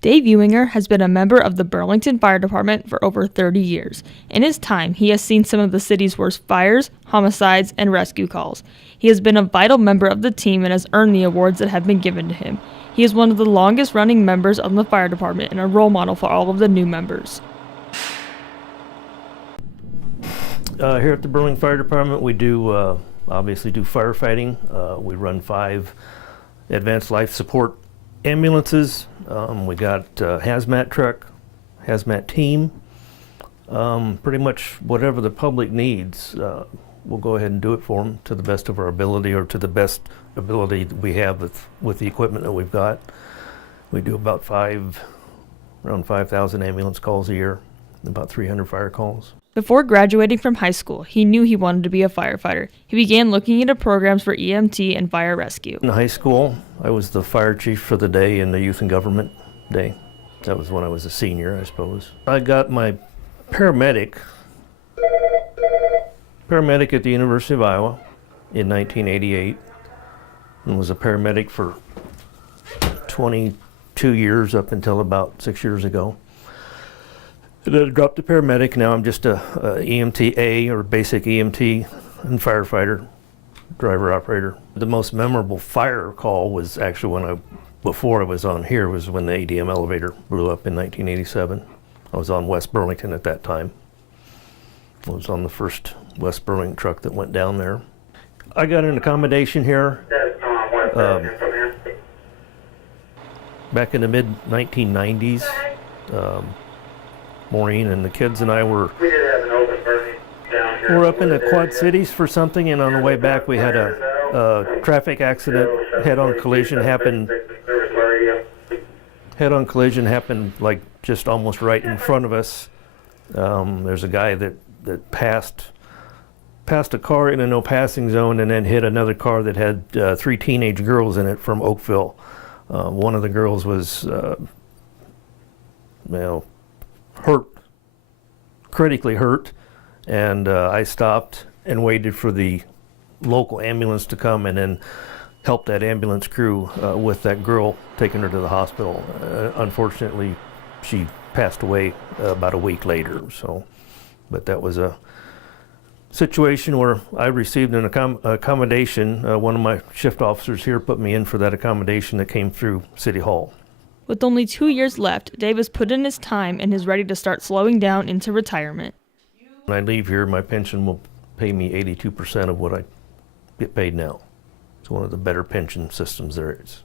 Dave Ewinger has been a member of the Burlington Fire Department for over 30 years. In his time, he has seen some of the city's worst fires, homicides, and rescue calls. He has been a vital member of the team and has earned the awards that have been given to him. He is one of the longest-running members of the fire department and a role model for all of the new members. Here at the Burlington Fire Department, we do obviously do firefighting. We run 5 advanced life support ambulances. We got hazmat truck, hazmat team. Pretty much whatever the public needs, we'll go ahead and do it for them to the best of our ability, or to the best ability that we have with the equipment that we've got. We do about around 5,000 ambulance calls a year, about 300 fire calls. Before graduating from high school, he knew he wanted to be a firefighter. He began looking into programs for EMT and fire rescue. In high school, I was the fire chief for the day in the Youth and Government Day. That was when I was a senior, I suppose. I got my paramedic at the University of Iowa in 1988, and was a paramedic for 22 years up until about 6 years ago. And then I dropped to paramedic. Now I'm just a EMT or basic EMT and firefighter, driver operator. The most memorable fire call was actually before I was on here, was when the ADM elevator blew up in 1987. I was on West Burlington at that time. I was on the first West Burlington truck that went down there. I got an accommodation here back in the mid-1990s. Maureen and the kids and I were up in the Quad Cities for something, and on the way back we had a traffic accident. Head-on collision happened like just almost right in front of us. There's a guy that passed a car in a no passing zone and then hit another car that had 3 teenage girls in it from Oakville. One of the girls was critically hurt, and I stopped and waited for the local ambulance to come and then help that ambulance crew with that girl, taking her to the hospital. Unfortunately, she passed away about a week later. But that was a situation where I received an accommodation. One of my shift officers here put me in for that accommodation that came through City Hall. With only 2 years left, Dave has put in his time and is ready to start slowing down into retirement. When I leave here, my pension will pay me 82% of what I get paid now. It's one of the better pension systems there is.